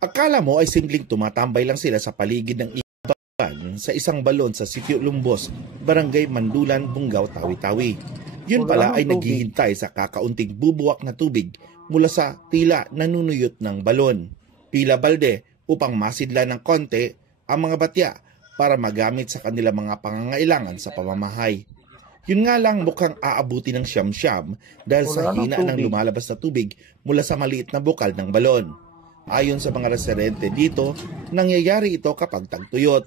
Akala mo ay simpleng tumatambay lang sila sa paligid ng iban sa isang balon sa Sitio Lumbos, Barangay Mandulan, Bungaw, Tawi-Tawi. Yun pala ay naghihintay sa kakaunting bubuwak na tubig mula sa tila nanunuyot ng balon. Pila balde upang masidla ng konti ang mga batya para magamit sa kanilang mga pangangailangan sa pamamahay. Yun nga lang mukhang aabuti ng siyam-siyam dahil sa hina ng lumalabas na tubig mula sa maliit na bukal ng balon. Ayon sa mga residente dito, nangyayari ito kapag tagtuyot.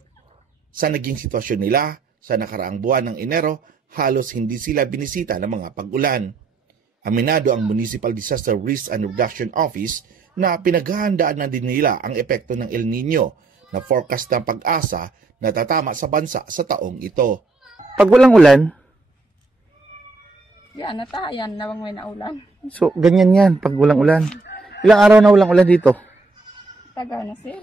Sa naging sitwasyon nila, sa nakaraang buwan ng Enero, halos hindi sila binisita ng mga pag-ulan. Aminado ang Municipal Disaster Risk and Reduction Office na pinaghahandaan na din nila ang epekto ng El Nino na forecast ng Pag-asa na tatama sa bansa sa taong ito. Pag walang ulan? Yan, natayan na may naulan. So, ganyan yan pag walang ulan. Ilang araw na walang ulan dito? Tagal na sir.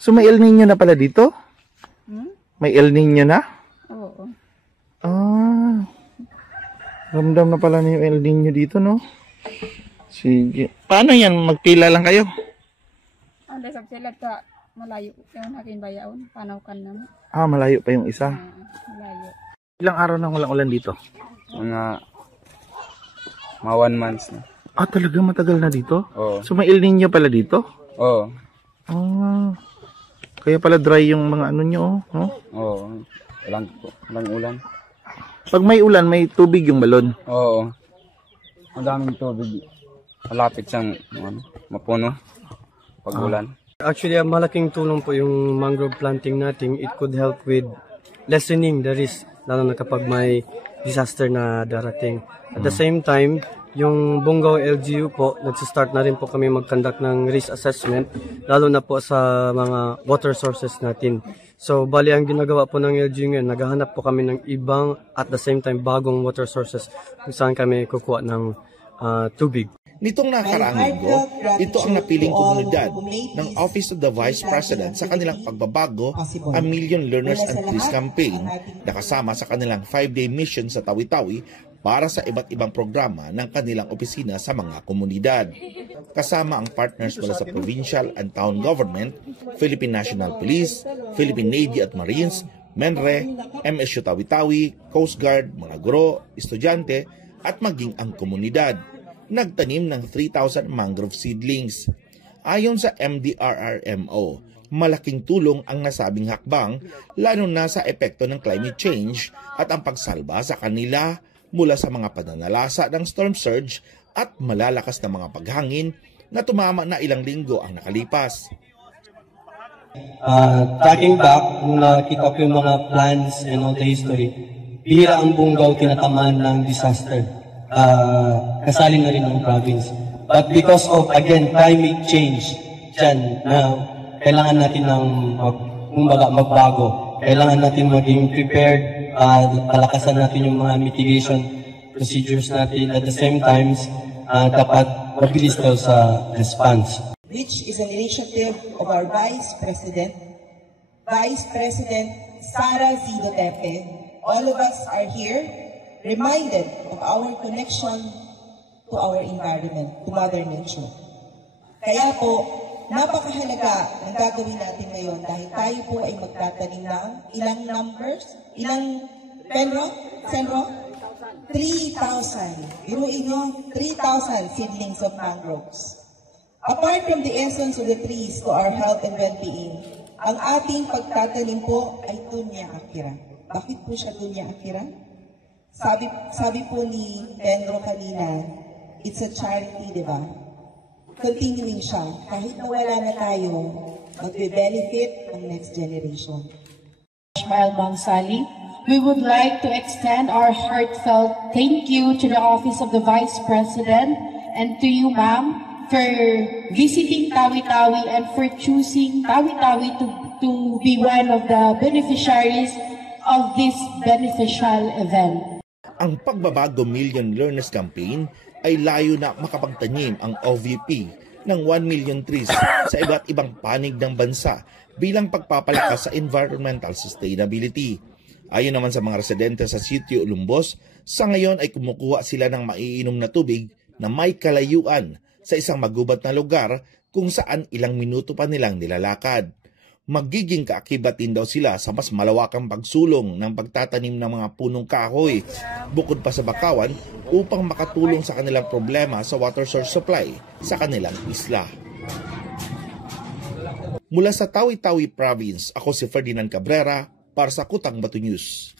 So may El Nino na pala dito? May El Nino na? Oo. Ramdam na pala na yung El Nino dito, no? Sige. Paano yan? Magpila lang kayo? Ang desab sila ka malayo yung aking bayaon. Panaw kan naman. Malayo pa yung isa. Malayo. Ilang araw na walang ulan dito? Mga 1 month na. Talaga matagal na dito? Oo. So may El Nino pala dito? Oo. Kaya pala dry yung mga ano nyo, no? Oo. Walang ulan. Pag may ulan, may tubig yung balon? Oo. Ang daming tubig. Malapit siyang mapuno pag ulan. Actually, malaking tulong po yung mangrove planting natin. It could help with lessening the risk, lalo na kapag may disaster na darating. At the same time, yung Bungaw LGU po, nagsistart na rin po kami mag-conduct ng risk assessment, lalo na po sa mga water sources natin. So, bali ang ginagawa po ng LGU ngayon, naghahanap po kami ng ibang at the same time bagong water sources kung saan kami kukuha ng tubig. Nitong nakaraang linggo, ito ang napiling komunidad ng Office of the Vice President sa kanilang pagbabago ang Million Learners and Trees Campaign na kasama sa kanilang 5-day mission sa Tawi-Tawi para sa iba't ibang programa ng kanilang opisina sa mga komunidad. Kasama ang partners mula sa provincial and town government, Philippine National Police, Philippine Navy at Marines, MENRE, MSU Tawi-Tawi, Coast Guard, mga guro, estudyante at maging ang komunidad. Nagtanim ng 3,000 mangrove seedlings. Ayon sa MDRRMO, malaking tulong ang nasabing hakbang lalo na sa epekto ng climate change at ang pagsalba sa kanila mula sa mga pananalasa ng storm surge at malalakas na mga paghangin na tumama na ilang linggo ang nakalipas. Tracking back, nung nakita ko yung mga plans and all the history, bihira ang Bungaw tinatamaan ng disaster. Kasali na rin ang province. But because of, again, climate change, dyan, kailangan natin ng magbago. Kailangan natin maging prepared, palakasan natin yung mga mitigation procedures natin. At the same time, dapat mabilis daw sa response. Which is an initiative of our Vice President Sara Z. Duterte. All of us are here reminded of our connection to our environment, to Mother Nature. Kaya po, napakahalaga ng gagawin natin ngayon dahil tayo po ay magtatanim ng ilang numbers, Senro? 3,000. Iruin nyo, 3,000 seedlings of mangroves. Apart from the essence of the trees to our health and well-being, ang ating pagtatanim po ay Dunya Akira. Bakit po siya Dunya Akira? Sabi po ni Pedro kanina, it's a charity, di ba? Continuing siya. Kahit nawala na tayo, magbe-benefit ang next generation. Ishmael Mangsali, we would like to extend our heartfelt thank you to the Office of the Vice President and to you, ma'am, for visiting Tawi-Tawi and for choosing Tawi-Tawi to be one of the beneficiaries of this beneficial event. Ang Pagbabago Million Learners Campaign ay layo na makapagtanim ang OVP ng 1 million trees sa iba't ibang panig ng bansa bilang pagpapalakas sa environmental sustainability. Ayon naman sa mga residente sa Sitio Lumbos, sa ngayon ay kumukuha sila ng maiinom na tubig na may kalayuan sa isang magubat na lugar kung saan ilang minuto pa nilang nilalakad. Magiging kaakibat din daw sila sa mas malawakang pagsulong ng pagtatanim ng mga punong kahoy, bukod pa sa bakawan upang makatulong sa kanilang problema sa water source supply sa kanilang isla. Mula sa Tawi-Tawi Province, ako si Ferdinand Cabrera para sa Kutang Batu News.